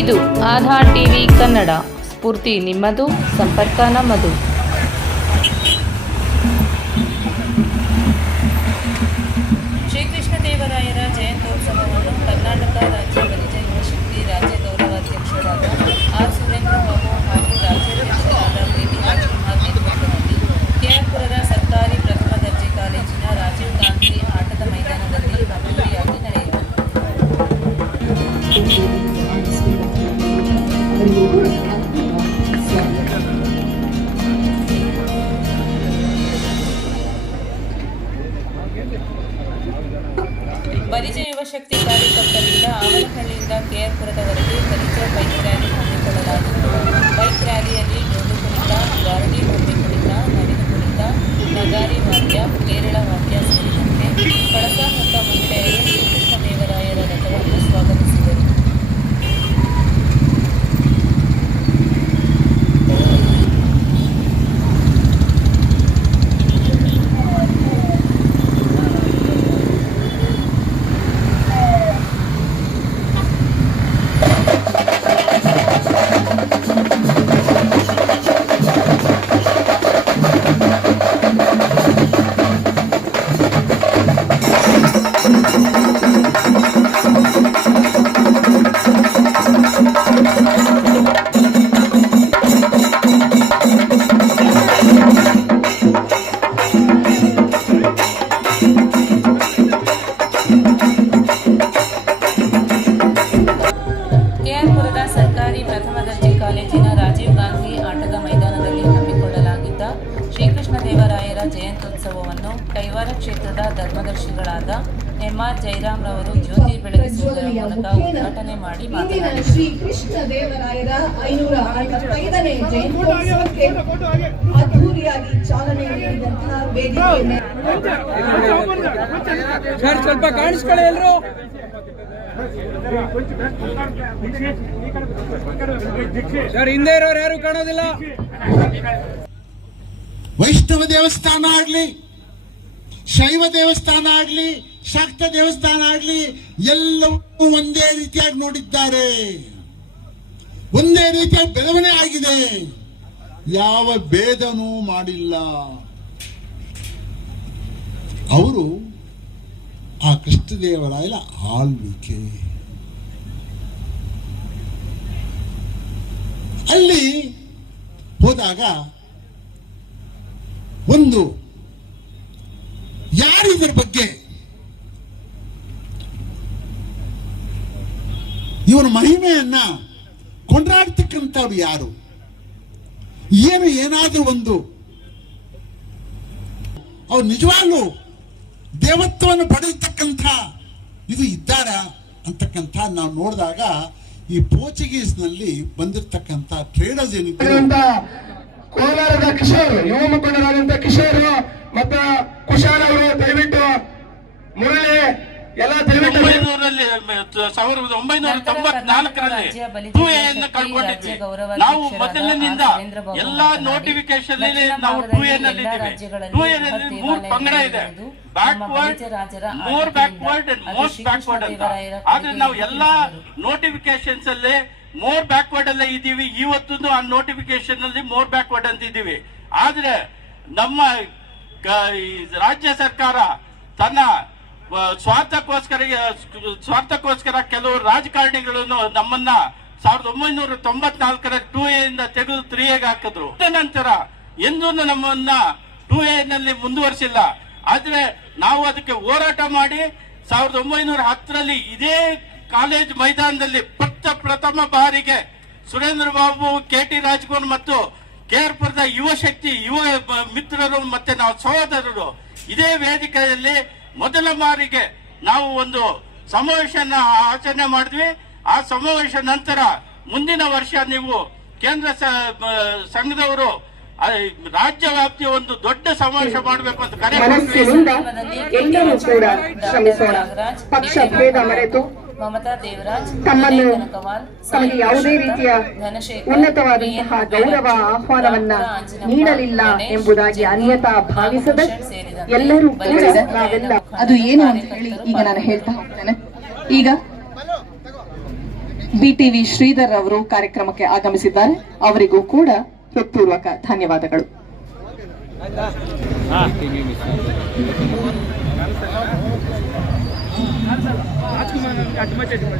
ಇದು ಆಧಾರ್ ಟಿವಿ ಕನ್ನಡ. ಸ್ಫೂರ್ತಿ. ನಿಮ್ಮದು ಸಂಪರ್ಕ ನಮ್ಮದು ಬಲಿಜ ಶಕ್ತಿ ಕಾರ್ಯಕರ್ತರಿಂದ ಆವನಹಳ್ಳಿಯಿಂದ ಕೆಆರ್ಪುರದವರೆಗೆ ಬಲಿಜ ಬೈಕ್ ರ್ಯಾಲಿ ಹಮ್ಮಿಕೊಳ್ಳಲಾಗಿತ್ತು. ಬೈಕ್ ರ್ಯಾಲಿಯಲ್ಲಿ ಡೋಲು ಕುಣಿತ ಗಾರ್ಡಿ ಬೊಂಬೆ ಕುಣಿತ ನವಿಲು ಕುಣಿತ ನಗಾರಿ ವಾದ್ಯ, ಕೇರಳ ವಾದ್ಯ ಸೇರಿದಂತೆ ಕಳಸ ಕೈವಾರ ಕ್ಷೇತ್ರದ ಧರ್ಮದರ್ಶಿಗಳಾದ ಎಂಆರ್ ಜಯರಾಮ್ ರವರು ಜ್ಯೋತಿ ಬೆಳಗಿಸುವುದರ ಮೂಲಕ ಉದ್ಘಾಟನೆ ಮಾಡಿ ಮಾತನಾಡಿದರು ಶ್ರೀ ಕೃಷ್ಣ ದೇವರಾಯರ ಐನೂರ ಐವತ್ತೈದನೇ ಜಯಂತ್ಯೋತ್ಸವಕ್ಕೆ ಅದ್ದೂರಿಯಾಗಿ ಚಾಲನೆ ನೀಡಿದಂತಹ ವೇದಿಕೆ ಸರ್ ಸ್ವಲ್ಪ ಕಾಣಿಸ್ಕೊಳ್ಳಿ ಎಲ್ರು. ಸರ್ ಹಿಂದೆ ಇರೋರು ಯಾರು ಕಾಣೋದಿಲ್ಲ. ವೈಷ್ಣವ ದೇವಸ್ಥಾನ ಆಗ್ಲಿ ಶೈವ ದೇವಸ್ಥಾನ ಆಗಲಿ, ಶಾಕ್ತ ದೇವಸ್ಥಾನ ಆಗಲಿ ಎಲ್ಲವೂ ಒಂದೇ ರೀತಿಯಾಗಿ ನೋಡಿದ್ದಾರೆ. ಒಂದೇ ರೀತಿಯಾಗಿ ಬೆಳವಣಿಗೆ ಆಗಿದೆ. ಯಾವ ಭೇದನೂ ಮಾಡಿಲ್ಲ. ಅವರು ಆ ಕೃಷ್ಣದೇವರಾಯಲ ಆಳ್ವಿಕೆ. ಅಲ್ಲಿ ಹೋದಾಗ ಒಂದು ಯಾರು ಇದರ ಬಗ್ಗೆ? ಇವನ ಮಹಿಮೆಯನ್ನ ಕೊಂಡಾಡ್ತಕ್ಕಂಥವ್ರು ಯಾರು? ಏನು ಏನಾದರೂ ಒಂದು ಅವ್ರು ನಿಜವಾಗ್ಲೂ ದೇವತ್ವವನ್ನು ಪಡೆಯತಕ್ಕಂಥ ಇದು ಇದ್ದಾರ ಅಂತಕ್ಕಂಥ ನಾವು ನೋಡಿದಾಗ ಈ ಪೋರ್ಚುಗೀಸ್ನಲ್ಲಿ ಬಂದಿರತಕ್ಕಂಥ ಟ್ರೇಡರ್ಸ್ ಏನಿದೆ ಕೋಲಾರದ ಕಿಶೋರ್, ಯುವ ಮುಖಂಡರಾದಂತ ಕಿಶೋರ್ ಮತ್ತ ಕುಶಾಲ್ ಅವರು ದಯವಿಟ್ಟು ಮುರಳಿ ಎಲ್ಲ ದಯವಿಟ್ಟು ಒಂಬೈನೂರಲ್ಲಿ ಸಾವಿರದ ಒಂಬೈನೂರ ತೊಂಬತ್ನಾಲ್ಕರಲ್ಲಿ ಟೂ ಎ ಕಳ್ಕೊಂಡಿದ್ವಿ. ನಾವು ಮೊದಲಿನಿಂದ ಎಲ್ಲಾ ನೋಟಿಫಿಕೇಶನ್ ನಾವು ಟೂ ಎ ನಲ್ಲಿ ಭಾರತದಲ್ಲಿ ಇದ್ದೀವಿ ಟೂ ಎ ನಲ್ಲಿ ಮೂರು ಪಂಗಡ ಇದೆ. ಬ್ಯಾಕ್ವರ್ಡ್ ರಾಜರ more backward and most backward ಅಂತ. ಆದ್ರೆ ನಾವು ಎಲ್ಲಾ. ನೋಟಿಫಿಕೇಶನ್ಸ್ ಅಲ್ಲಿ ಮೋರ್ ಬ್ಯಾಕ್ವರ್ಡ್ ಅಲ್ಲೇ ಇದ್ದೀವಿ. ಇವತ್ತು ಆ ನೋಟಿಫಿಕೇಶನ್ ಅಲ್ಲಿ ಮೋರ್ ಬ್ಯಾಕ್ವರ್ಡ್ ಅಂತ ಇದ್ದೀವಿ. ಆದ್ರೆ ನಮ್ಮ ರಾಜ್ಯ ಸರ್ಕಾರ ತನ್ನ ಸ್ವಾರ್ಥಕ್ಕೋಸ್ಕರ ಸ್ವಾರ್ಥಕ್ಕೋಸ್ಕರ ಕೆಲವು ರಾಜಕಾರಣಿಗಳನ್ನು ನಮ್ಮನ್ನ ಸಾವಿರದ ಒಂಬೈನೂರ ತೊಂಬತ್ನಾಲ್ಕರ ಟೂ ಇಂದ ತೆಗೆದು ತ್ರೀ ಎಗೆ ಹಾಕಿದ್ರು. ನಂತರ ಎಂದೂ ನಮ್ಮನ್ನ ಟೂ ಎ ನಲ್ಲಿ ಮುಂದುವರಿಸಿಲ್ಲ. ಆದ್ರೆ ನಾವು ಅದಕ್ಕೆ ಹೋರಾಟ ಮಾಡಿ ಸಾವಿರದ ಒಂಬೈನೂರ ಹತ್ತರಲ್ಲಿ ಇದೇ ಕಾಲೇಜ್ ಮೈದಾನದಲ್ಲಿ ಪ್ರಥ ಪ್ರಥಮ ಬಾರಿಗೆ ಸುರೇಂದ್ರ ಬಾಬು, ಕೆ ಟಿ ರಾಜ್ಕುಮಾರ್ ಮತ್ತು ಕೇರ್ಪುರದ ಯುವ ಶಕ್ತಿ, ಯುವ ಮಿತ್ರರು ಮತ್ತೆ ನಾವು ಸಹೋದರರು ಇದೇ ವೇದಿಕೆಯಲ್ಲಿ ಮೊದಲ ಬಾರಿಗೆ ನಾವು ಒಂದು ಸಮಾವೇಶನ ಆಚರಣೆ ಮಾಡಿದ್ವಿ ಆ ಸಮಾವೇಶ ನಂತರ ಮುಂದಿನ ವರ್ಷ ನೀವು ಕೇಂದ್ರ ಸಂಘದವರು ರಾಜ್ಯ ವ್ಯಾಪ್ತಿಯ ಒಂದು ದೊಡ್ಡ ಸಮಾವೇಶ ಮಾಡಬೇಕು ಅಂತ ಕರೆ. ಎಲ್ಲರೂ ಶ್ರಮಿಸೋಣ ಪಕ್ಷ ಭೇದ ಮರೆತು ಮಮತಾ ದೇವರಾಜ್ ತಮ್ಮನ್ನು ತಮಗೆ ಯಾವುದೇ ರೀತಿಯ ಉನ್ನತವಾದಂತಹ ಗೌರವ ಆಹ್ವಾನವನ್ನ ನೀಡಲಿಲ್ಲ ಎಂಬುದಾಗಿ ಅನ್ಯತಾ ಭಾವಿಸದ ಎಲ್ಲರೂ ನಾವೆಲ್ಲ ಅದು ಏನು ಅಂತ ಹೇಳಿ ಈಗ ನಾನು ಹೇಳ್ತಾ ಹೋಗ್ತೇನೆ. ಈಗ ಬಿಟಿವಿ ಶ್ರೀಧರ್ ಅವರು ಕಾರ್ಯಕ್ರಮಕ್ಕೆ ಆಗಮಿಸಿದ್ದಾರೆ. ಅವರಿಗೂ ಕೂಡ ಹೃತ್ಪೂರ್ವಕ ಧನ್ಯವಾದಗಳು. అటుమచ్చేటువంటి